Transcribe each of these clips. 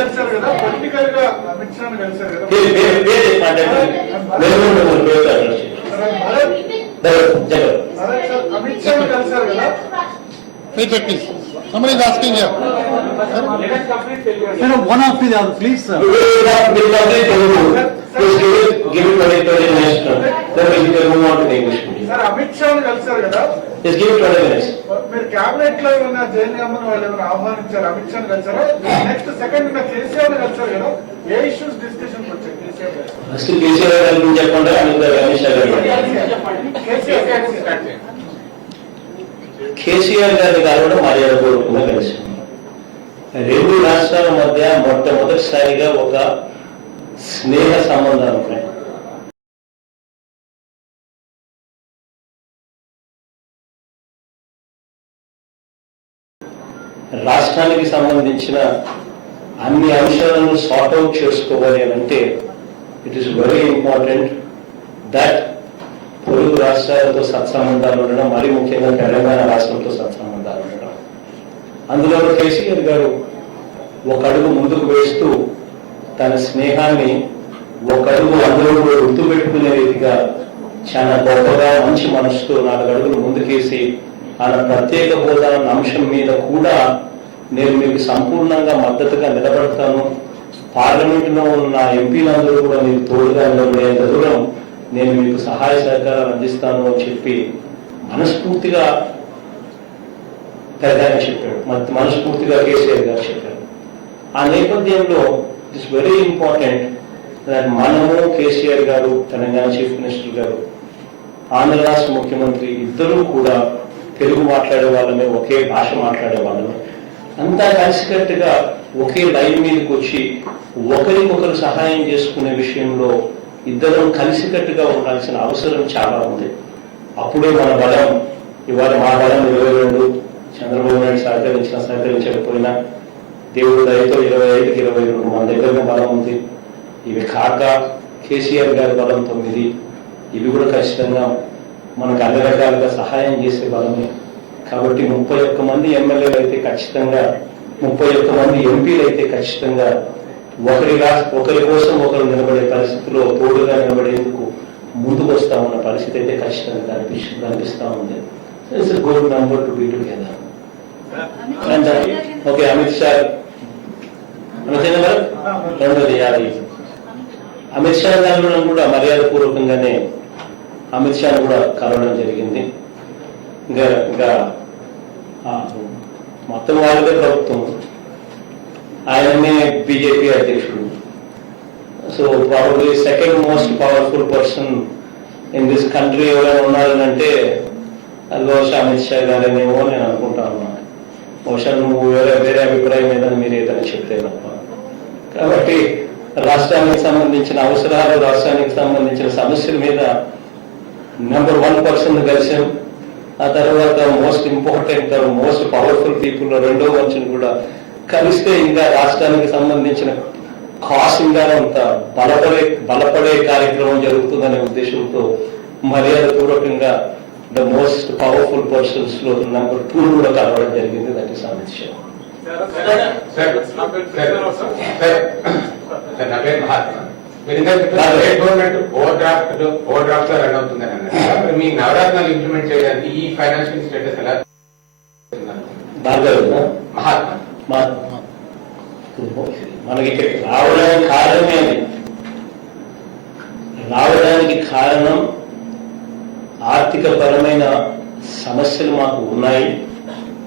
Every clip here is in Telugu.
కలిసారు కదా, పొలిటికల్ గా అమిత్ షాను కలిసారు కదా. అమిత్ షాను కలిసారు కదా. please. Somebody is asking here. Sir, one of the other, please, sir. Give it 20 minutes. Then we can move on to the English meeting. Sir, Amit Shah కలిసారు కదా. Just give it 20 minutes. మీరు క్యాబినెట్ లో ఉన్న జైన్ అమ్మని వాళ్ళు ఏమైనా ఆహ్వానించారు? అమిత్ షా కలిసారా? నెక్స్ట్ సెకండ్ ఉన్న కేసీఆర్ కలిసారు కదా. ఏ ఇష్యూస్ డిస్కషన్ వచ్చాయి కేసీఆర్ గారు? అసలు కేసీఆర్ గారి గురించి చెప్పండి, అమిత్ షా గారు. కేసీఆర్ గారిని కలవడం మర్యాదపూర్వకంగా కలిసి రెండు రాష్ట్రాల మధ్య మొట్టమొదటిసారిగా ఒక స్నేహ సంబంధాలు ఉన్నాయి. రాష్ట్రానికి సంబంధించిన అన్ని అంశాలను సార్ట్అవుట్ చేసుకోవాలి అంటే it is very important that పొరుగు రాష్ట్రాలతో సత్సంబంధాలు ఉండడం, మరీ ముఖ్యంగా తెలంగాణ రాష్ట్రంతో సత్సంబంధాలు ఉండడం. అందులో కేసీఆర్ గారు ఒక అడుగు ముందుకు వేస్తూ తన స్నేహాన్ని ఒక అడుగు అందులో గుర్తు పెట్టుకునే రీతిగా చాలా గొప్పగా మంచి మనసుతో 4 అడుగులు ముందుకేసి ఆయన ప్రత్యేక హోదా అన్న అంశం మీద కూడా నేను మీకు సంపూర్ణంగా మద్దతుగా నిలబడతాను, పార్లమెంటులో ఉన్న ఎంపీలందరూ కూడా మీకు తోడుగా నిలబడేంత దూరం నేను మీకు సహాయ సహకారాలు అందిస్తాను అని చెప్పి మనస్ఫూర్తిగా ప్రధాని చెప్పాడు, మనస్ఫూర్తిగా కేసీఆర్ గారు చెప్పారు. ఆ నేపథ్యంలో ఇట్స్ వెరీ ఇంపార్టెంట్ దట్ మనము కేసీఆర్ గారు, తెలంగాణ చీఫ్ మినిస్టర్ గారు, ఆంధ్ర రాష్ట్ర ముఖ్యమంత్రి ఇద్దరూ కూడా తెలుగు మాట్లాడే వాళ్ళమే, ఒకే భాష మాట్లాడే వాళ్ళమే, అంతా కలిసికట్టుగా ఒకే లైన్ మీదకి వచ్చి ఒకరికొకరు సహాయం చేసుకునే విషయంలో ఇద్దరం కలిసికట్టుగా ఉండాల్సిన అవసరం చాలా ఉంది. అప్పుడే మన బలం, ఇవాళ మా బలం 22, చంద్రబాబు నాయుడు సహకరించకపోయినా దేవుడు దయతో 25కి 22 మన దగ్గర బలం ఉంది. ఇవి కాక కేసీఆర్ గారి బలం 9, ఇవి కూడా ఖచ్చితంగా మనకు అన్ని రకాలుగా సహాయం చేసే బలమే. కాబట్టి 31 మంది ఎమ్మెల్యేలు అయితే ఖచ్చితంగా, 31 మంది ఎంపీలు అయితే ఖచ్చితంగా ఒకరి కోసం ఒకరు నిలబడే పరిస్థితిలో తోడుగా నిలబడేందుకు ముందుకు వస్తా ఉన్న పరిస్థితి అయితే ఖచ్చితంగా కనిపిస్తా ఉంది. It's a good number to be together. And okay, Amit Shah రెండోది అమిత్ షా గారు కూడా మర్యాద పూర్వకంగానే అమిత్ షా కూడా కలవడం జరిగింది. ఇంకా మొత్తం వాళ్ళదే ప్రభుత్వం, ఆయననే బీజేపీ అధ్యక్షుడు. So probably second most powerful person in this country ఎవరైనా ఉన్నారనంటే అది బహుశా అమిత్ షా గారేనేమో నేను అనుకుంటా ఉన్నాను. బహుశా నువ్వు వేరే అభిప్రాయం ఏదని మీరు ఏదైనా చెప్తే తప్ప. కాబట్టి రాష్ట్రానికి సంబంధించిన అవసరాలు, రాష్ట్రానికి సంబంధించిన సమస్యల మీద నెంబర్ 1 పర్సన్ కలిసాం. ఆ తర్వాత most important, most powerful people రెండో మనిషిని కూడా కలిస్తే ఇంకా రాష్ట్రానికి సంబంధించిన కాస్ట్ ఇంకా అంత బలపడే కార్యక్రమం జరుగుతుందనే ఉద్దేశంతో మర్యాద పూర్వకంగా ద మోస్ట్ పవర్ఫుల్ పర్సన్స్ లో నెంబర్ 2 కూడా కలవడం జరిగింది. That is Amit Shah. Government over draft run అవుతుందని అన్నారు. మీ నవరత్నాలు ఇంప్లిమెంట్ చేయడానికి ఈ ఫైనాన్షియల్ స్టేటస్ ఎలా? మహాత్మా మనకి ఇక్కడికి రావడానికి కారణం ఆర్థిక పరమైన సమస్యలు మాకు ఉన్నాయి,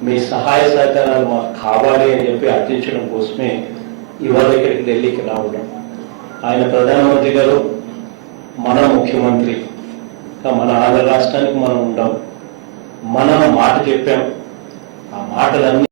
మీ సహాయ సహకారాలు మాకు కావాలి అని చెప్పి అర్థించడం కోసమే ఇవాళ ఇక్కడికి ఢిల్లీకి రావడం. ఆయన ప్రధానమంత్రి గారు, మన ముఖ్యమంత్రి, మన ఆంధ్ర రాష్ట్రానికి మనం ఉంటాం, మనం మాట చెప్పాం. ఆ మాటలన్నీ